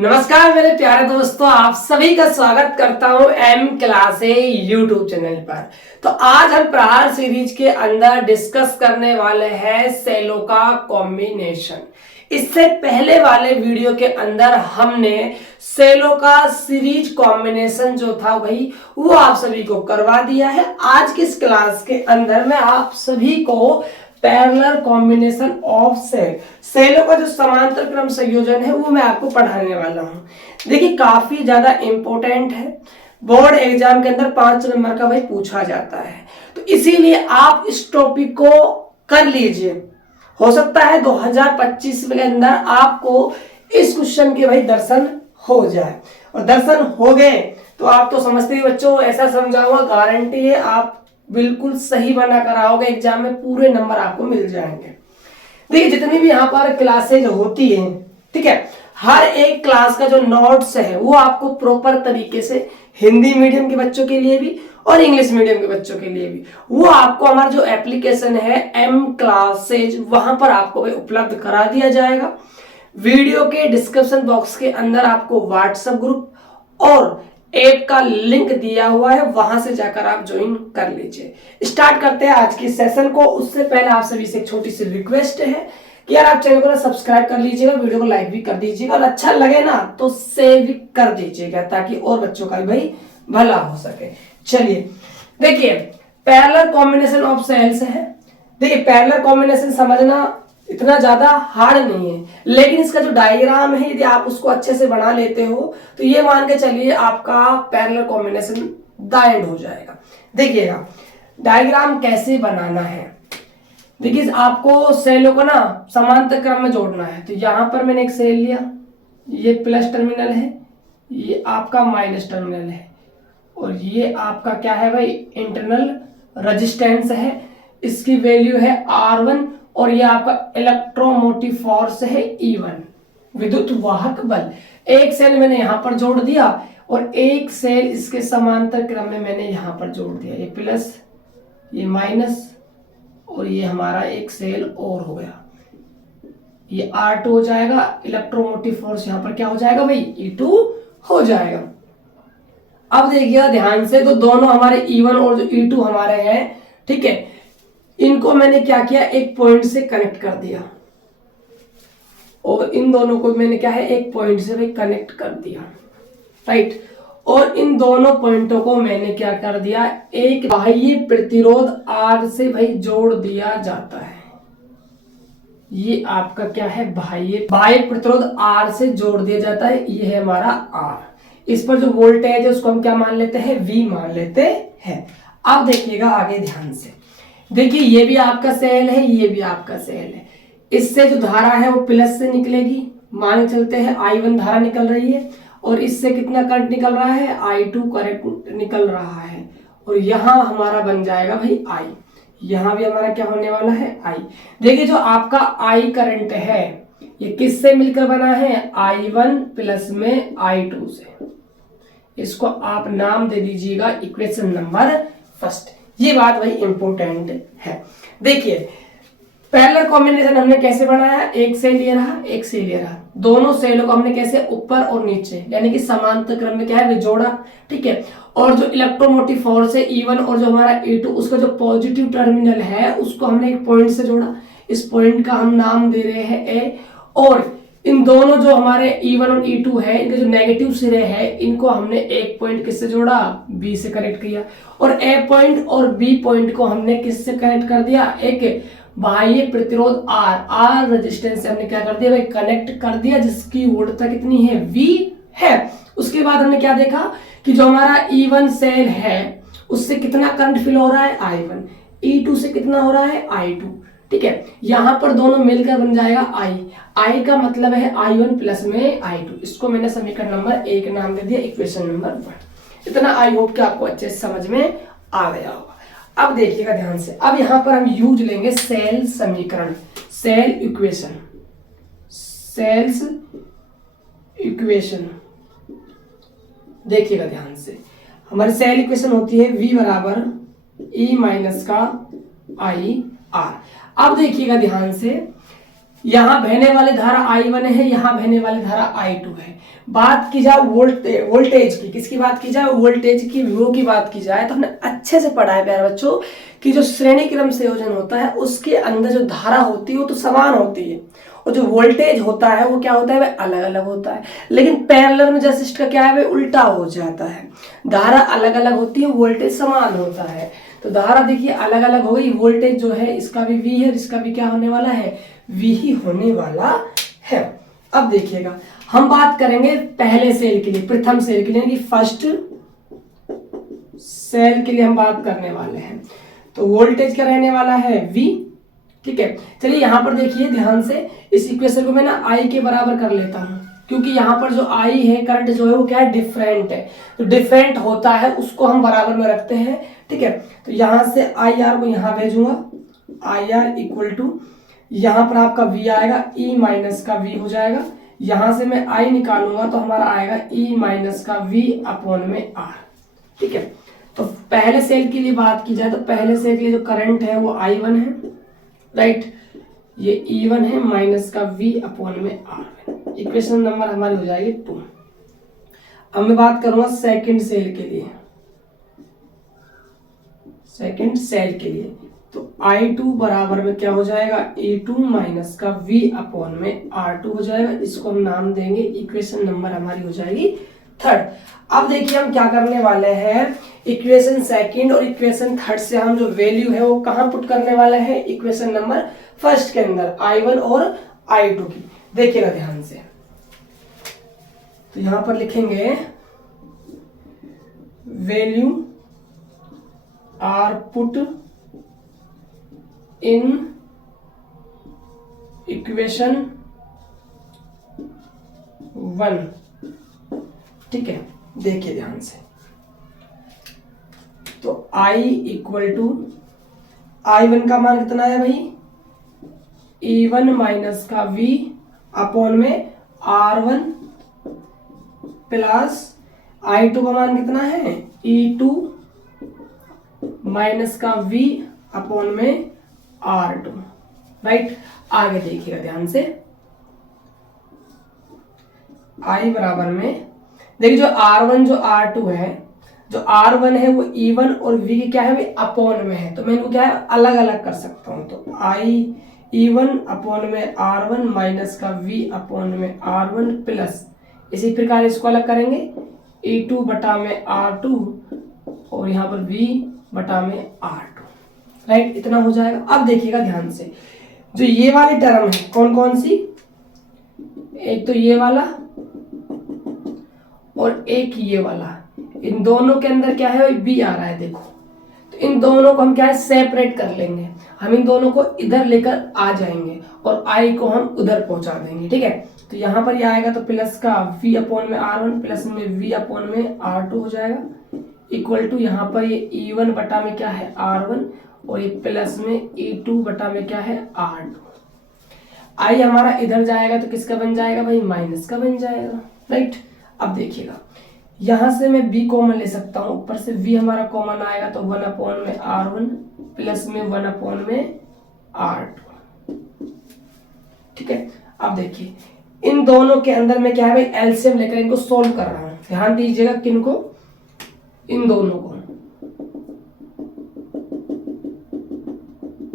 नमस्कार मेरे प्यारे दोस्तों, आप सभी का स्वागत करता हूं एम क्लासे यूट्यूब चैनल पर। तो आज हम प्रहार सीरीज के अंदर डिस्कस करने वाले हैं सेलो का कॉम्बिनेशन। इससे पहले वाले वीडियो के अंदर हमने सेलो का सीरीज कॉम्बिनेशन जो था भाई वो आप सभी को करवा दिया है। आज की इस क्लास के अंदर मैं आप सभी को पैरेलल कॉम्बिनेशन ऑफ सेलो का जो समांतर क्रम संयोजन है वो मैं आपको पढ़ाने वाला हूं। देखिए काफी ज्यादा इंपॉर्टेंट है, बोर्ड एग्जाम के अंदर 5 नंबर का भाई पूछा जाता है, तो इसीलिए आप इस टॉपिक को कर लीजिए। हो सकता है 2025 के अंदर आपको इस क्वेश्चन के भाई दर्शन हो जाए, और दर्शन हो गए तो आप तो समझते ही बच्चों, ऐसा समझाऊंगा गारंटी है आप बिल्कुल सही बना कर आओगे, एग्जाम में पूरे नंबर आपको मिल जाएंगे। देखिए जितनी भी यहाँ पर क्लासेज होती हैं, ठीक है, हर एक क्लास का जो नोट्स है वो आपको प्रॉपर तरीके से हिंदी मीडियम के बच्चों के लिए भी और इंग्लिश मीडियम के बच्चों के लिए भी वो आपको हमारा जो एप्लीकेशन है एम क्लासेज वहां पर आपको उपलब्ध करा दिया जाएगा। वीडियो के डिस्क्रिप्शन बॉक्स के अंदर आपको व्हाट्सएप ग्रुप और ऐप का लिंक दिया हुआ है, वहां से जाकर आप ज्वाइन कर लीजिए। स्टार्ट करते हैं आज के सेशन को। उससे पहले आप सभी से एक छोटी सी रिक्वेस्ट है कि यार आप चैनल को सब्सक्राइब कर लीजिएगा, वीडियो को लाइक भी कर दीजिएगा, और अच्छा लगे ना तो शेयर भी कर दीजिएगा ताकि और बच्चों का भी भाई भला हो सके। चलिए देखिए, पैरेलल कॉम्बिनेशन ऑफ सेल्स है। देखिए पैरेलल कॉम्बिनेशन समझना इतना ज्यादा हार्ड नहीं है, लेकिन इसका जो डायग्राम है यदि आप उसको अच्छे से बना लेते हो तो ये मान के चलिए आपका पैरेलल कॉम्बिनेशन द एंड हो जाएगा। देखिएगा डायग्राम कैसे बनाना है। देखिए आपको सेलों को ना समांतर क्रम में जोड़ना है, तो यहां पर मैंने एक सेल लिया, ये प्लस टर्मिनल है, ये आपका माइनस टर्मिनल है, और ये आपका क्या है भाई इंटरनल रेजिस्टेंस है, इसकी वैल्यू है R1, और ये आपका इलेक्ट्रोमोटिव फोर्स है E1, विद्युत वाहक बल। एक सेल मैंने यहां पर जोड़ दिया और एक सेल इसके समांतर क्रम में मैंने यहां पर जोड़ दिया, ये प्लस ये माइनस, और ये हमारा एक सेल और हो गया, ये R2 हो जाएगा। इलेक्ट्रोमोटिव फोर्स यहां पर क्या हो जाएगा भाई E2 हो जाएगा। अब देखिएगा ध्यान से, तो दोनों हमारे E1 और जो E2 हमारे हैं, ठीक है, इनको मैंने क्या किया, एक पॉइंट से कनेक्ट कर दिया, और इन दोनों को मैंने क्या है एक पॉइंट से भाई कनेक्ट कर दिया, राइट। और इन दोनों पॉइंटों को मैंने क्या कर दिया, एक बाह्य प्रतिरोध R से भाई जोड़ दिया जाता है। ये आपका क्या है बाह्य प्रतिरोध R से जोड़ दिया जाता है, ये है हमारा R। इस पर जो वोल्टेज है उसको हम क्या मान लेते हैं, V मान लेते हैं। अब देखिएगा आगे ध्यान से, देखिए ये भी आपका सेल है, ये भी आपका सेल है। इससे जो धारा है वो प्लस से निकलेगी, मान चलते हैं I1 धारा निकल रही है, और इससे कितना करंट निकल रहा है, I2 करंट निकल रहा है, और यहां हमारा बन जाएगा भाई I। यहां भी हमारा क्या होने वाला है I। देखिए जो आपका I करंट है ये किससे मिलकर बना है, I1 प्लस में I2 से। इसको आप नाम दे दीजिएगा इक्वेशन नंबर फर्स्ट। ये बात भाई इंपॉर्टेंट है। देखिए पैरेलल कॉम्बिनेशन हमने कैसे बनाया, एक सेल ये रहा, एक सेल ये रहा, दोनों सेलों को हमने कैसे ऊपर और नीचे यानी कि समांतर क्रम में क्या है जोड़ा, ठीक है। और जो इलेक्ट्रोमोटिव फोर्स है E1 और जो हमारा E2 उसका जो पॉजिटिव टर्मिनल है उसको हमने एक पॉइंट से जोड़ा, इस पॉइंट का हम नाम दे रहे हैं A। और इन दोनों जो हमारे E1 और E2 है इनके जो नेगेटिव सिरे है इनको हमने एक पॉइंट किससे जोड़ा, B से कनेक्ट किया, और A पॉइंट और B पॉइंट को हमने किससे कनेक्ट कर दिया, एक बाह्य प्रतिरोध R रेजिस्टेंस से हमने क्या कर दिया भाई कनेक्ट कर दिया, जिसकी वोल्टता कितनी है V है। उसके बाद हमने क्या देखा कि जो हमारा E1 सेल है उससे कितना करंट फ्लो हो रहा है I1, E2 से कितना हो रहा है I2, ठीक है। यहां पर दोनों मिलकर बन जाएगा I का मतलब है I1 प्लस में I2। इसको मैंने समीकरण नंबर 1 नाम दे दिया, इक्वेशन नंबर 1। इतना आई होप कि आपको अच्छे से समझ में आ गया होगा। अब देखिएगा ध्यान से, अब यहां पर हम यूज लेंगे सेल समीकरण, सेल इक्वेशन, सेल्स इक्वेशन। देखिएगा ध्यान से, हमारी सेल इक्वेशन होती है V बराबर E माइनस का I R। अब देखिएगा ध्यान से, यहाँ बहने वाली धारा I1 है, यहाँ बहने वाली धारा I2 है। बात की जाए वोल्टेज की, किसकी बात की जाए? वोल्टेज की, विभव की बात की जाए तो हमने अच्छे से पढ़ा है प्यारे बच्चों कि जो श्रेणी क्रम संयोजन होता है उसके अंदर जो धारा होती है वो तो समान होती है, और जो वोल्टेज होता है वो क्या होता है? वह अलग अलग होता है। लेकिन पैरेलल में जैसे इसका क्या है, वह उल्टा हो जाता है, धारा अलग अलग होती है, वोल्टेज समान होता है। तो धारा देखिए अलग अलग हो गई, वोल्टेज जो है इसका भी V है, इसका भी क्या होने वाला है? V ही होने वाला है। अब देखिएगा हम बात करेंगे पहले सेल के लिए, प्रथम सेल के लिए, कि फर्स्ट सेल के लिए हम बात करने वाले हैं। तो वोल्टेज क्या रहने वाला है? V। ठीक है, चलिए यहाँ पर देखिए ध्यान से, इस इक्वेशन को मैं ना I के बराबर कर लेता हूँ, क्योंकि यहाँ पर जो I है, करंट जो है वो क्या है? डिफरेंट है। तो डिफरेंट होता है उसको हम बराबर में रखते हैं। ठीक है, तो यहाँ से IR को यहाँ भेजूंगा, IR इक्वल टू, यहाँ पर आपका V आएगा, E माइनस का V हो जाएगा। यहाँ से मैं I निकालूंगा तो हमारा आएगा E माइनस का V अपॉन में R। ठीक है, तो पहले सेल के लिए बात की जाए तो पहले सेल के लिए जो करंट है वो I1 है, राइट, ये E1 है माइनस का V अपॉन में R। इक्वेशन नंबर हमारी हो जाएगी 2। अब मैं बात करूंगा सेकंड सेल के लिए, सेकंड सेल के लिए तो I2 बराबर में क्या हो जाएगा? E2 माइनस का V अपॉन में R2 हो जाएगा। इसको हम नाम देंगे, इक्वेशन नंबर हमारी हो जाएगी 3rd। अब देखिए हम क्या करने वाले हैं, इक्वेशन सेकंड और इक्वेशन थर्ड से हम जो वैल्यू है वो कहां पुट करने वाले हैं? इक्वेशन नंबर फर्स्ट के अंदर, I1 और I2 की। देखिएगा ध्यान से, तो यहां पर लिखेंगे value are put in equation 1। ठीक है, देखिए ध्यान से, तो I इक्वल टू, I1 का मान कितना है भाई? E1 माइनस का V अपॉन में R1 प्लस I2 का मान कितना है? E2 माइनस का V अपॉन में R2, राइट। आगे देखिएगा ध्यान से, I बराबर में, देखिए जो R1 जो R2 है, जो R1 है वो E1 और V की क्या है? भाई अपॉन में है, तो मैं इनको क्या है? अलग अलग कर सकता हूं। तो I E1 अपॉन में R1 माइनस का V अपॉन में R1 प्लस, इसी प्रकार इसको अलग करेंगे, E2 बटा में R2 और यहाँ पर V बटा में R2, राइट, इतना हो जाएगा। अब देखिएगा ध्यान से, जो ये वाली टर्म है कौन कौन सी? एक तो ये वाला और एक ये वाला, इन दोनों के अंदर क्या है? बी आ रहा है, देखो। तो इन दोनों को हम क्या है? सेपरेट कर लेंगे, हम इन दोनों को इधर लेकर आ जाएंगे और I को हम उधर पहुंचा देंगे। ठीक है, तो यहाँ पर ये आएगा तो प्लस का V अपॉन में R1 प्लस में V अपॉन में R2 हो जाएगा, इक्वल टू यहाँ पर ये E1 बटा में क्या है? R1 और ये प्लस में E2 बटा में क्या है? R2। I हमारा इधर जाएगा तो किसका बन जाएगा भाई? माइनस का बन जाएगा, राइट। अब देखिएगा, यहां से मैं B कॉमन ले सकता हूं, ऊपर से V हमारा कॉमन आएगा तो 1 अपॉन में R1 प्लस में 1 अपॉन में R2। ठीक है, अब देखिए इन दोनों के अंदर में क्या है भाई? एलसीएम लेकर इनको सोल्व कर रहा हूं। ध्यान दीजिएगा, किनको? इन दोनों को,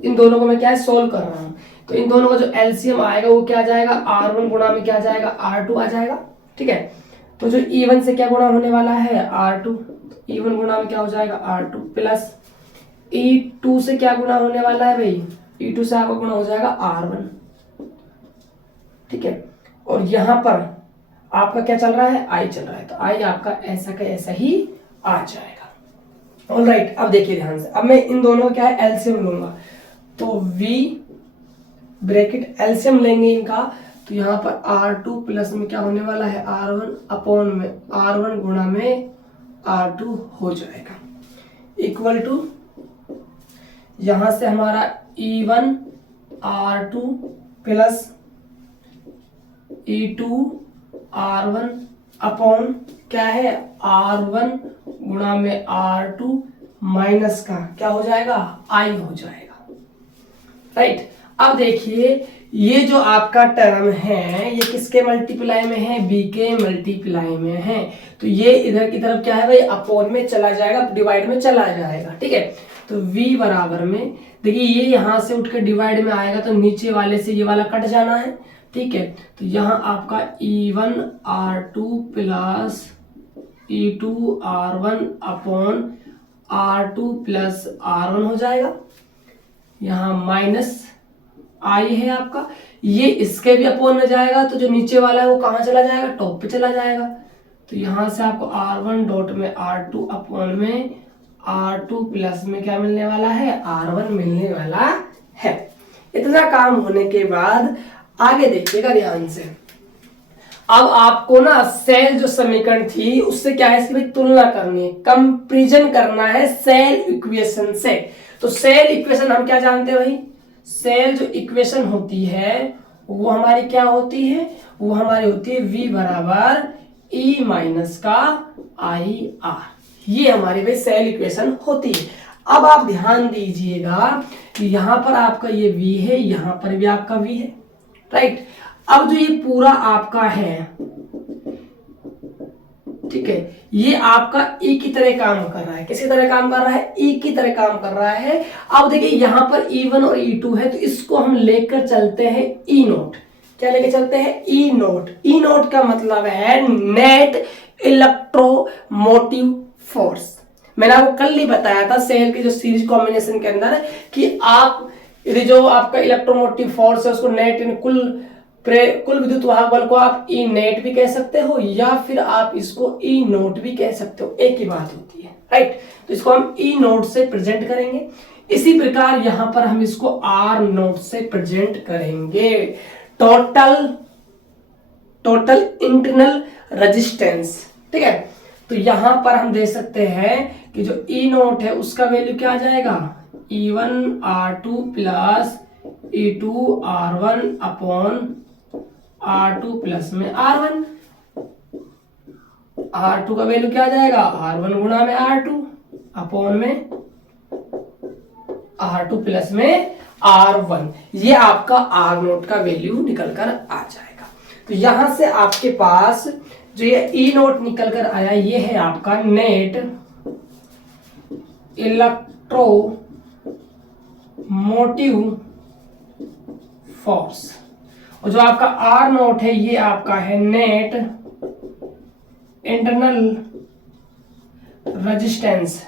इन दोनों को मैं क्या है? सोल्व कर रहा हूं। तो इन दोनों का जो एलसीएम आएगा वो क्या आ जाएगा? R1 गुणा में क्या आ जाएगा? R2 आ जाएगा। ठीक है, तो जो E1 से क्या गुणा होने वाला है? R2, E1 गुणा में क्या हो जाएगा? R2 प्लस E2 से क्या गुणा होने वाला है भाई? E2 से आपका गुणा हो जाएगा R1। ठीक है, और यहां पर आपका क्या चल रहा है? I चल रहा है, तो I आपका ऐसा का ऐसा ही आ जाएगा। ऑलराइट, अब देखिए ध्यान से, अब मैं इन दोनों का क्या है? एलसीएम लूंगा, तो V ब्रैकेट एलसीएम लेंगे इनका, तो यहाँ पर R2 प्लस में क्या होने वाला है? R1 अपॉन में R1 गुणा में R2 हो जाएगा, इक्वल टू यहां से हमारा E1 R2 plus E2 R1 upon क्या है? R1 गुणा में R2 माइनस का क्या हो जाएगा? I हो जाएगा, राइट। अब देखिए ये जो आपका टर्म है ये किसके मल्टीप्लाई में है, बी के मल्टीप्लाई में है, तो ये इधर की तरफ क्या है भाई, अपॉन में चला जाएगा, डिवाइड में चला जाएगा, ठीक है। तो v बराबर में देखिए ये यहां से उठ के डिवाइड में आएगा तो नीचे वाले से ये वाला कट जाना है, ठीक है। तो यहाँ आपका E1 R2 plus E2 R1 upon R2 plus R1 हो जाएगा, यहाँ माइनस आई है आपका, ये इसके भी अपॉन में जाएगा तो जो नीचे वाला है वो कहाँ चला जाएगा, टॉप पे चला जाएगा। तो यहाँ से आपको R1 डॉट में R2 अपॉन में R2 प्लस में क्या मिलने वाला है, R1 मिलने वाला है। इतना काम होने के बाद आगे देखिएगा ध्यान से। अब आपको ना सेल जो समीकरण थी उससे क्या है, इसकी तुलना करनी है, कंपैरिजन करना है सेल इक्वेशन से। तो सेल इक्वेशन हम क्या जानते हैं भाई, सेल जो इक्वेशन होती है वो हमारी क्या होती है, वो हमारी होती है v बराबर e माइनस का आई आर, ये हमारी भाई सेल इक्वेशन होती है। अब आप ध्यान दीजिएगा कि यहाँ पर आपका ये v है, यहाँ पर भी आपका v है, राइट। अब जो ये पूरा आपका है, ठीक है, ये आपका ई की तरह काम कर रहा है, किसी तरह काम कर रहा है, ई की तरह काम कर रहा है। अब देखिए यहाँ पर E1 और E2 है तो इसको हम लेकर चलते हैं ई नोट, क्या लेके चलते हैं, ई नोट। ई नोट का मतलब है नेट इलेक्ट्रोमोटिव फोर्स। मैंने आपको कल ही बताया था सेल की जो सीरीज कॉम्बिनेशन के अंदर कि आप यदि जो आपका इलेक्ट्रोमोटिव फोर्स है उसको नेट कुल विद्युत वाहक बल को आप ई नेट भी कह सकते हो या फिर आप इसको ई नोट भी कह सकते हो, एक ही बात होती है, राइट। तो इसको हम ई नोट से प्रेजेंट करेंगे। इसी प्रकार यहां पर हम इसको आर नोट से प्रेजेंट करेंगे, टोटल इंटरनल रेजिस्टेंस, ठीक है। तो यहां पर हम दे सकते हैं कि जो ई नोट है उसका वैल्यू क्या आ जाएगा, E1 R2 plus E2 R1 upon R2 plus में R1, R2 का वैल्यू क्या आ जाएगा, R1 गुणा में R2 अपॉन में R2 प्लस में R1, ये आपका R नोट का वैल्यू निकल कर आ जाएगा। तो यहां से आपके पास जो ये ई नोट निकल कर आया ये है आपका नेट इलेक्ट्रोमोटिव फोर्स, और जो आपका आर नोट है ये आपका है नेट इंटरनल रेजिस्टेंस।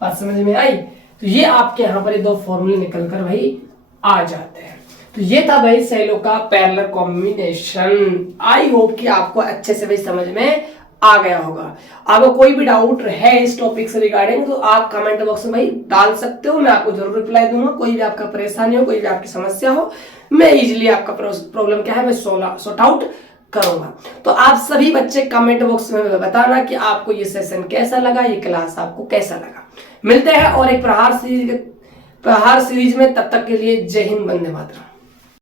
बात समझ में आई? तो ये आपके यहां पर ये दो फॉर्मूले निकल कर भाई आ जाते हैं। तो ये था भाई सेलों का पैरेलल कॉम्बिनेशन। आई होप कि आपको अच्छे से भाई समझ में आ गया होगा। आपको कोई भी डाउट है इस टॉपिक से रिगार्डिंग तो आप कमेंट बॉक्स में भाई डाल सकते हो, मैं आपको जरूर रिप्लाई दूंगा। कोई भी आपका परेशानी हो, कोई भी आपकी समस्या हो, मैं इजीली आपका प्रॉब्लम क्या है मैं सॉर्ट आउट करूंगा। तो आप सभी बच्चे कमेंट बॉक्स में बताना कि आपको ये सेशन कैसा लगा, ये क्लास आपको कैसा लगा। मिलते हैं और एक प्रहार सीरीज में, तब तक के लिए जय हिंद, वंदे मातरम।